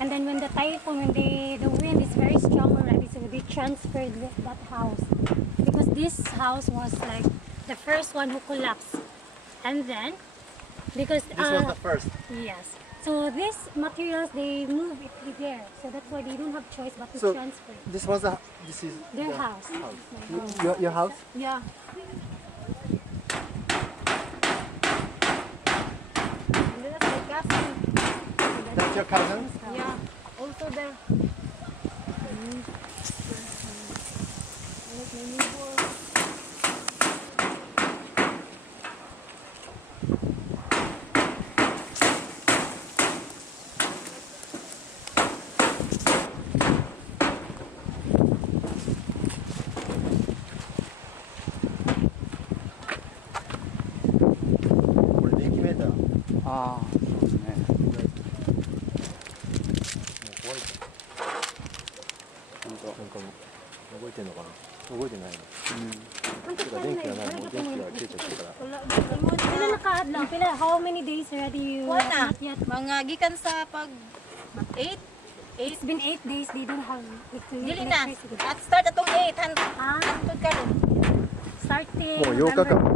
And then when the typhoon, when the wind is very strong already, so they transferred that house. Because this house was like the first one who collapsed. And then, because... This was the first? Yes. So these materials, they move it there. So that's why they don't have choice but to transfer. This is Their house. Your house? Yeah. That's your cousin? Yeah. Also there. Ah, そうですね。動いてんのかな。動いてないの。電気がない。もう電気が切れちゃってから。Pila nakaadlaw? Pila? How many days already you Wala. not yet? Mga gikan sa pag 8. It's been 8 days they don't have Dili na. electricity. At start atong 8. Ah, Hantod karon. starting もう8日間。